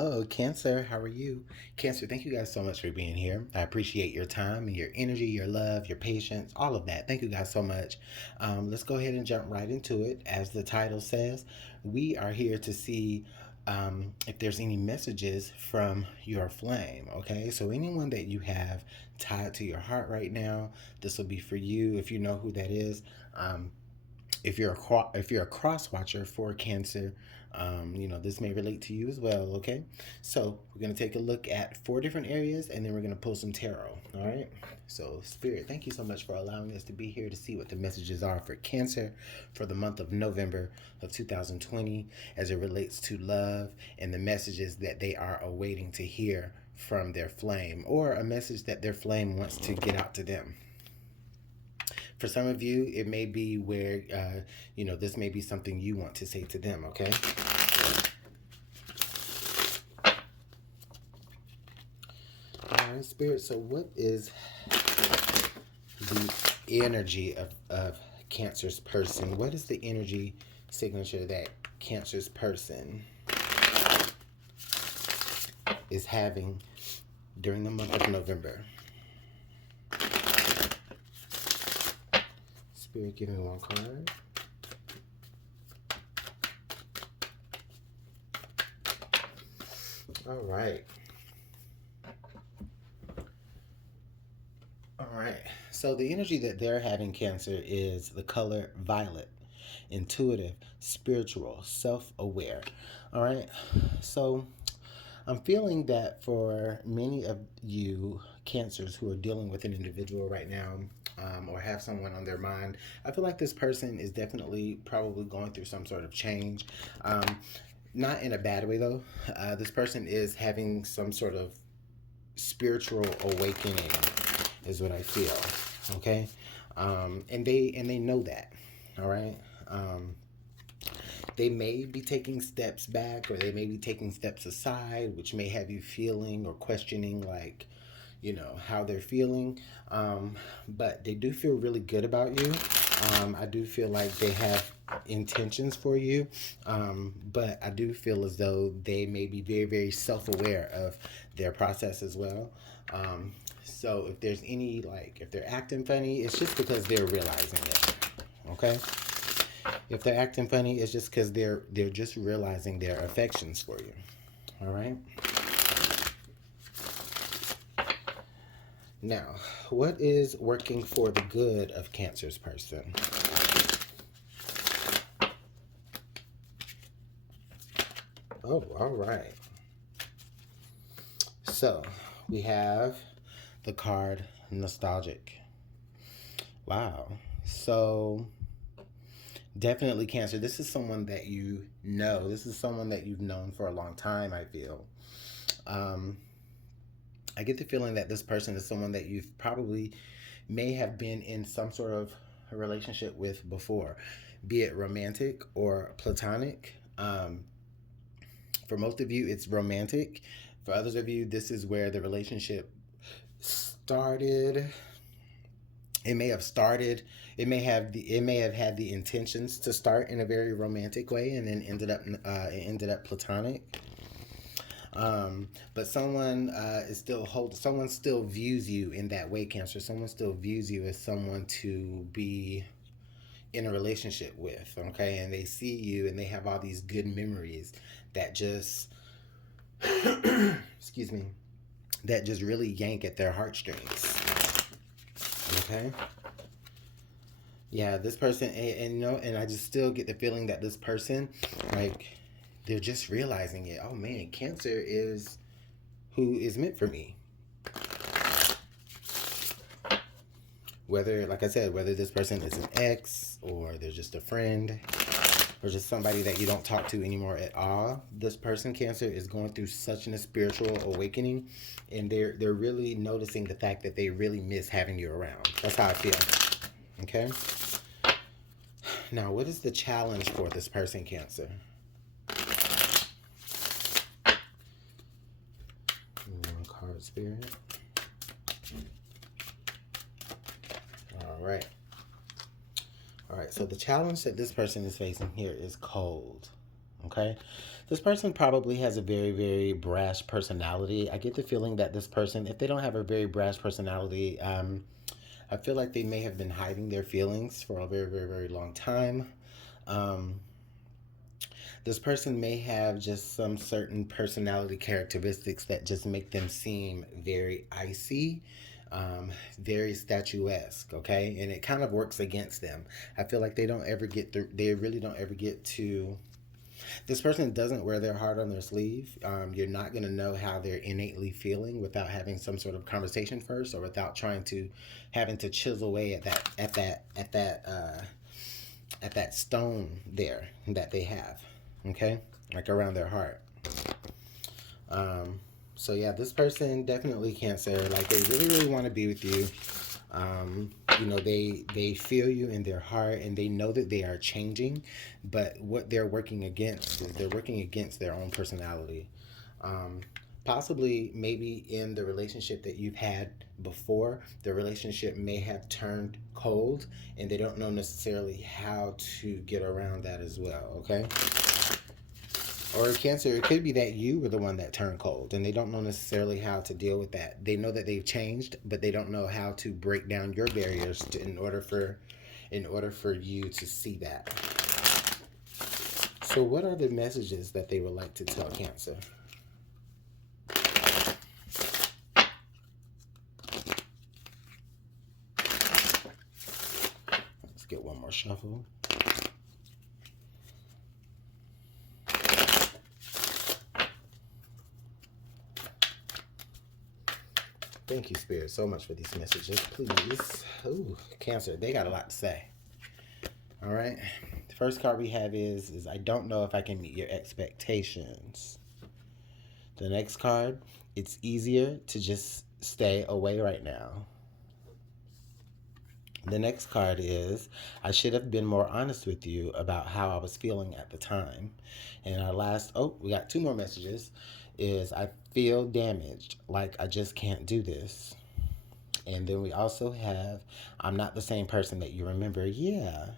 Hello, Cancer. How are you? Cancer, thank you guys so much for being here. I appreciate your time and your energy, your love, your patience, all of that. Thank you guys so much. Let's go ahead and jump right into it. As the title says, we are here to see if there's any messages from your flame. Okay, so anyone that you have tied to your heart right now, this will be for you. If you know who that is, if you're a cross watcher for Cancer, this may relate to you as well. Okay, so we're gonna take a look at 4 different areas, and then we're gonna pull some tarot. All right. So Spirit, thank you so much for allowing us to be here to see what the messages are for Cancer for the month of November of 2020, as it relates to love and the messages that they are awaiting to hear from their flame, or a message that their flame wants to get out to them. For some of you, it may be where, this may be something you want to say to them, okay? All right, Spirit, so what is the energy of Cancer's person? What is the energy signature that Cancer's person is having during the month of November? Spirit, give me one card. All right. All right. So the energy that they're having, Cancer, is the color violet, intuitive, spiritual, self-aware. All right. So I'm feeling that for many of you Cancers who are dealing with an individual right now, or have someone on their mind, I feel like this person is definitely probably going through some sort of change. Not in a bad way though. This person is having some sort of spiritual awakening, is what I feel. Okay, and they know that. All right. They may be taking steps back, or they may be taking steps aside, which may have you feeling or questioning, like, how they're feeling. But they do feel really good about you. I do feel like they have intentions for you. But I do feel as though they may be very, very self-aware of their process as well. So if there's any, if they're acting funny, it's just because they're realizing it. Okay? If they're acting funny, it's just because they're just realizing their affections for you. All right? Now, what is working for the good of Cancer's person? Oh, all right. So, we have the card Nostalgic. Wow. So, definitely Cancer. This is someone that you know. This is someone that you've known for a long time, I feel. I get the feeling that this person is someone that you've probably may have been in some sort of a relationship with before, be it romantic or platonic. For most of you, it's romantic. For others of you, this is where the relationship started. It may have started. It may have had the intentions to start in a very romantic way, and then it ended up platonic. But someone someone still views you in that way, Cancer. Someone still views you as someone to be in a relationship with, okay? And they see you and they have all these good memories that just excuse me, that just really yank at their heartstrings. Okay? Yeah, this person, and I just still get the feeling that this person, they're just realizing it. Oh man, Cancer is who is meant for me. Whether, like I said, whether this person is an ex, or they're just a friend, or just somebody that you don't talk to anymore at all, this person, Cancer, is going through such a spiritual awakening, and they're really noticing the fact that they really miss having you around. That's how I feel. Okay? Now, what is the challenge for this person, Cancer? One card, Spirit. All right. All right, so the challenge that this person is facing here is cold. Okay? This person probably has a very, very brash personality. I get the feeling that this person, if they don't have a very brash personality, I feel like they may have been hiding their feelings for a very, very, very long time. Um, this person may have just some certain personality characteristics that just make them seem very icy, very statuesque, okay? And it kind of works against them. I feel like they don't ever get through, they really don't ever get to. This person doesn't wear their heart on their sleeve. You're not going to know how they're innately feeling without having some sort of conversation first, or without having to chisel away at that stone there that they have, okay, like around their heart. Um, so yeah, this person definitely Cancer. Like they really, really want to be with you. You know, they feel you in their heart, and they know that they are changing, but what they're working against is they're working against their own personality. Um, Possibly, maybe in the relationship that you've had before, the relationship may have turned cold, and they don't know necessarily how to get around that as well. Okay. Or Cancer, it could be that you were the one that turned cold, and they don't know necessarily how to deal with that. They know that they've changed, but they don't know how to break down your barriers in order for you to see that. So what are the messages that they would like to tell Cancer? Let's get one more shuffle. Thank you, Spirit, so much for these messages. Please. Ooh, Cancer, they got a lot to say. All right. The first card we have is I don't know if I can meet your expectations. The next card, it's easier to just stay away right now. The next card is I should have been more honest with you about how I was feeling at the time. And our last, we got two more messages, is I feel damaged, like I just can't do this. And then we also have I'm not the same person that you remember. Yeah,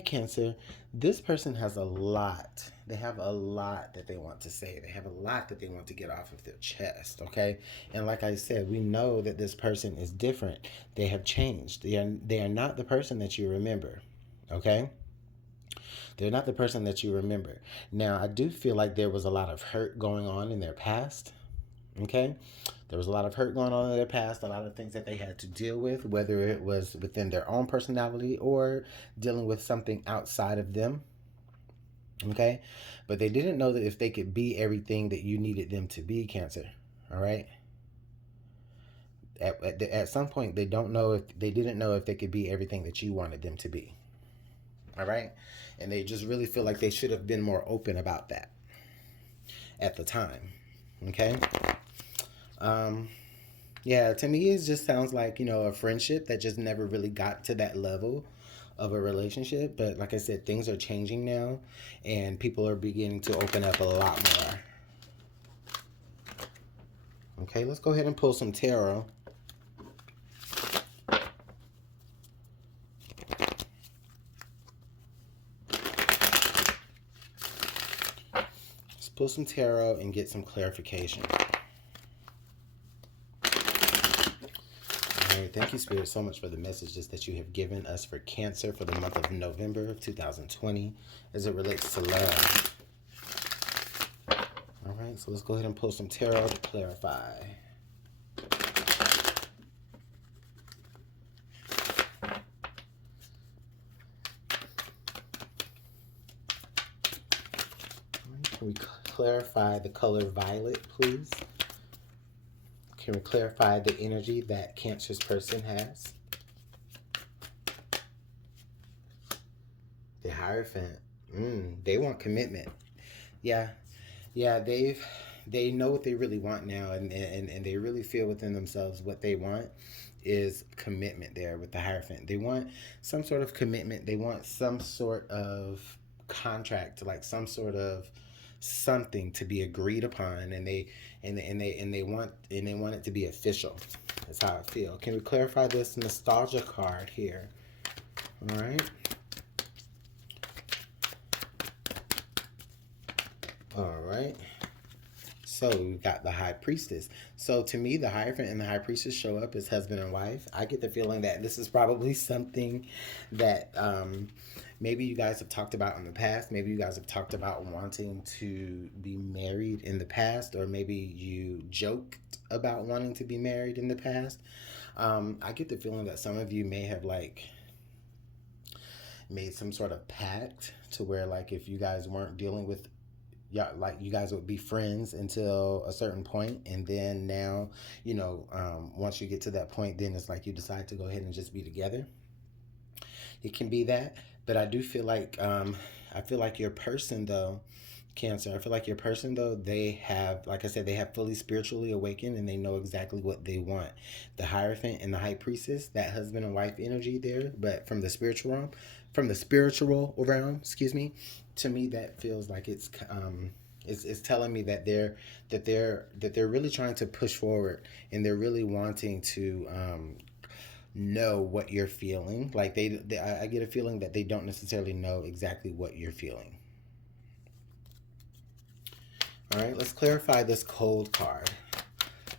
Cancer. This person has a lot. They have a lot that they want to say. They have a lot that they want to get off of their chest, okay? And like I said, we know that this person is different. They have changed. They are not the person that you remember, okay? They're not the person that you remember. Now, I do feel like there was a lot of hurt going on in their past, okay? There was a lot of hurt going on in their past, a lot of things that they had to deal with, whether it was within their own personality or dealing with something outside of them. Okay? But they didn't know that if they could be everything that you needed them to be, Cancer. All right? At some point, they didn't know if they could be everything that you wanted them to be. All right? And they just really feel like they should have been more open about that at the time. Okay? Yeah, to me, it just sounds like, a friendship that just never really got to that level of a relationship. But like I said, things are changing now, and people are beginning to open up a lot more. Okay, let's go ahead and pull some tarot. Let's pull some tarot and get some clarification. Thank you, Spirit, so much for the messages that you have given us for Cancer for the month of November of 2020 as it relates to love. All right, so let's go ahead and pull some tarot to clarify. Can we clarify the color violet, please? Can we clarify the energy that Cancer's person has? The Hierophant. They want commitment. Yeah. They know what they really want now, and they really feel within themselves what they want is commitment there with the Hierophant. They want some sort of commitment. They want some sort of contract, like some sort of something to be agreed upon, and they want it to be official. That's how I feel. Can we clarify this nostalgia card here? All right. All right. So we've got the High Priestess. So to me, the Hierophant and the High Priestess show up as husband and wife. I get the feeling that this is probably something that maybe you guys have talked about in the past. Maybe you guys have talked about wanting to be married in the past, or maybe you joked about wanting to be married in the past. I get the feeling that some of you may have like made some sort of pact to where like if you guys weren't dealing with, yeah, like you guys would be friends until a certain point, and then now, once you get to that point, then it's like you decide to go ahead and just be together. It can be that, but I feel like your person though, Cancer. I feel like your person though, they have, like I said, they have fully spiritually awakened and they know exactly what they want. The Hierophant and the High Priestess, that husband and wife energy there, but from the spiritual realm, excuse me, to me that feels like it's telling me that they're really trying to push forward, and they're really wanting to know what you're feeling. Like I get a feeling that they don't necessarily know exactly what you're feeling. All right, let's clarify this cold card.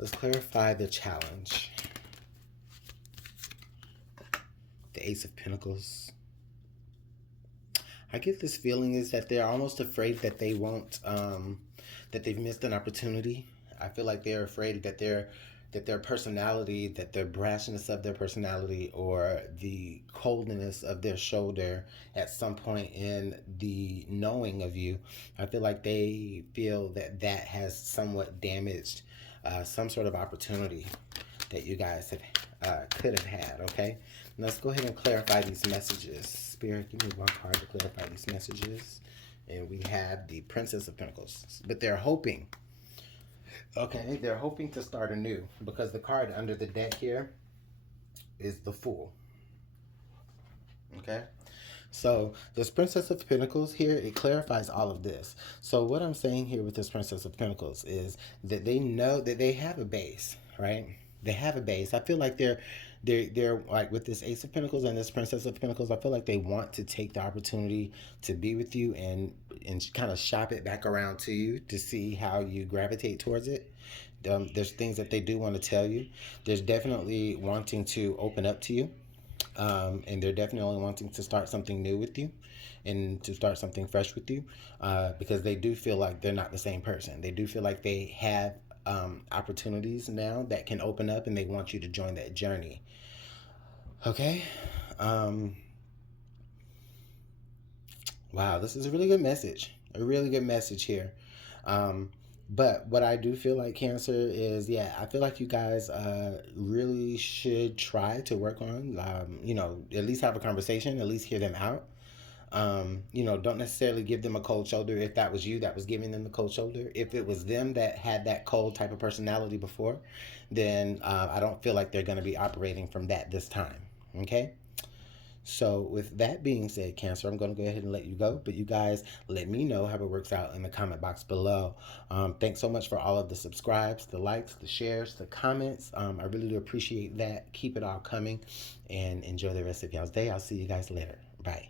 Let's clarify the challenge. The Ace of Pentacles. I get this feeling is that they're almost afraid that they won't, that they've missed an opportunity. I feel like they're afraid that their personality, that the brashness of their personality, or the coldness of their shoulder at some point in the knowing of you, I feel like they feel that that has somewhat damaged some sort of opportunity that you guys could have had. Okay, let's go ahead and clarify these messages. Spirit, give me one card to clarify these messages. And we have the Princess of Pentacles, but they're hoping. Okay, they're hoping to start anew, because the card under the deck here is the Fool. Okay, so this Princess of Pentacles here, it clarifies all of this. So what I'm saying here with this Princess of Pentacles is that they know that they have a base, right? They have a base. I feel like they're like with this Ace of Pentacles and this Princess of Pentacles, I feel like they want to take the opportunity to be with you and kind of shop it back around to you to see how you gravitate towards it. There's things that they do want to tell you. There's definitely wanting to open up to you. And they're definitely wanting to start something new with you and to start something fresh with you, because they do feel like they're not the same person. They do feel like they have opportunities now that can open up, and they want you to join that journey. Okay. Wow, this is a really good message. A really good message here. But what I do feel like, Cancer, is, yeah, I feel like you guys really should try to work on, at least have a conversation, at least hear them out. Don't necessarily give them a cold shoulder if that was you that was giving them the cold shoulder. If it was them that had that cold type of personality before, then I don't feel like they're going to be operating from that this time. Okay? So with that being said, Cancer, I'm going to go ahead and let you go. But you guys, let me know how it works out in the comment box below. Thanks so much for all of the subscribes, the likes, the shares, the comments. I really do appreciate that. Keep it all coming, and enjoy the rest of y'all's day. I'll see you guys later. Bye.